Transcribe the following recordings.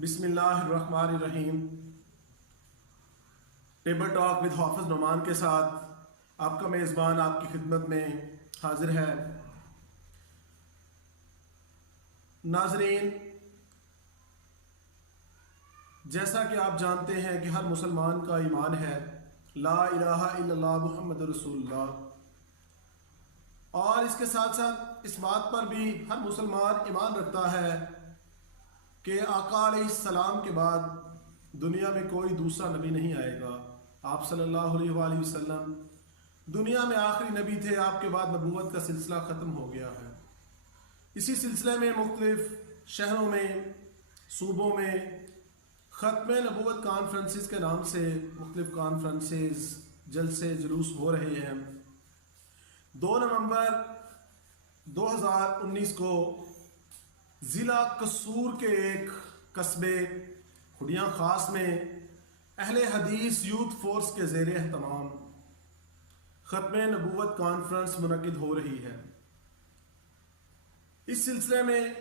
बिस्मिल्लाहिर्रहमानिर्रहीम। Table talk with हाफिज नुमान के साथ आपका मेज़बान आपकी खिदमत में हाजिर है। नाजरीन, जैसा कि आप जानते हैं कि हर मुसलमान का ईमान है ला इलाहा इल्लल्लाह मुहम्मद रसूलुल्लाह, और इसके साथ साथ इस बात पर भी हर मुसलमान ईमान रखता है कि आका अलैहिस्सलाम के बाद दुनिया में कोई दूसरा नबी नहीं आएगा। आप सल्लल्लाहु अलैहि वसल्लम दुनिया में आखिरी नबी थे, आपके बाद नबूवत का सिलसिला ख़त्म हो गया है। इसी सिलसिले में मुख्तलिफ शहरों में, सूबों में ख़त्म नबूवत कॉन्फ्रेंसेस के नाम से मुख्तलिफ कॉन्फ्रेंसेस, जलसे, जुलूस हो रहे हैं। 2 नवंबर 2019 को ज़िला कसूर के एक कस्बे खुड़िया ख़ास में अहले हदीस यूथ फोर्स के ज़ेर एहतमाम ख़त्म नबूवत कॉन्फ्रेंस मुनक़िद हो रही है। इस सिलसिले में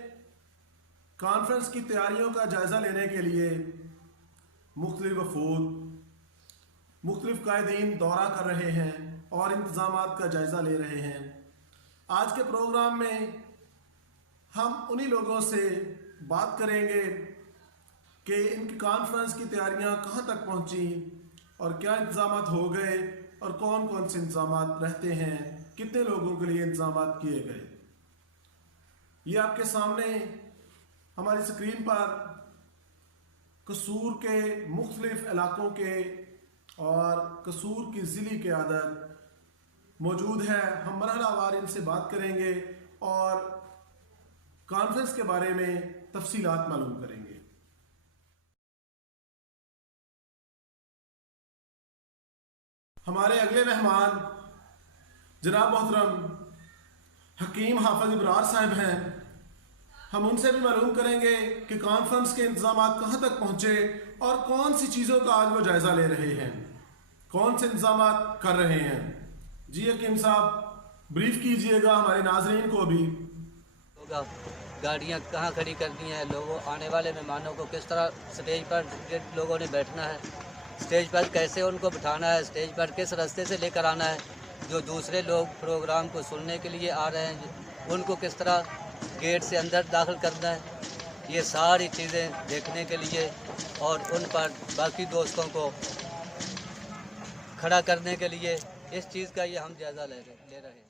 कॉन्फ्रेंस की तैयारियों का जायज़ा लेने के लिए मुख्तलिफ वफ़ूद, मुख्तलिफ कायदीन दौरा कर रहे हैं और इंतज़ामात का जायज़ा ले रहे हैं। आज के प्रोग्राम में हम उन्हीं लोगों से बात करेंगे कि इनकी कॉन्फ्रेंस की तैयारियां कहां तक पहुंची और क्या इंतज़ामात हो गए और कौन कौन से इंतज़ामात रहते हैं, कितने लोगों के लिए इंतज़ामात किए गए। ये आपके सामने हमारी स्क्रीन पर कसूर के मुख्तलिफ इलाकों के और कसूर की ज़िली क़यादत मौजूद है। हम मरहलावार इनसे बात करेंगे और कॉन्फ्रेंस के बारे में तफसीलात मालूम करेंगे। हमारे अगले मेहमान जनाब मोहतरम हकीम हाफिज इब्रार साहब हैं। हम उनसे भी मालूम करेंगे कि कॉन्फ्रेंस के इंतज़ामात कहाँ तक पहुँचे और कौन सी चीज़ों का आज वो जायज़ा ले रहे हैं, कौन से इंतज़ामात कर रहे हैं। जी हकीम साहब, ब्रीफ कीजिएगा हमारे नाजरीन को भी। गाड़ियाँ कहाँ खड़ी करनी है, लोगों आने वाले मेहमानों को किस तरह स्टेज पर लोगों ने बैठना है, स्टेज पर कैसे उनको बिठाना है, स्टेज पर किस रास्ते से लेकर आना है, जो दूसरे लोग प्रोग्राम को सुनने के लिए आ रहे हैं उनको किस तरह गेट से अंदर दाखिल करना है, ये सारी चीज़ें देखने के लिए और उन पर बाकी दोस्तों को खड़ा करने के लिए इस चीज़ का ये हम जायज़ा ले रहे हैं।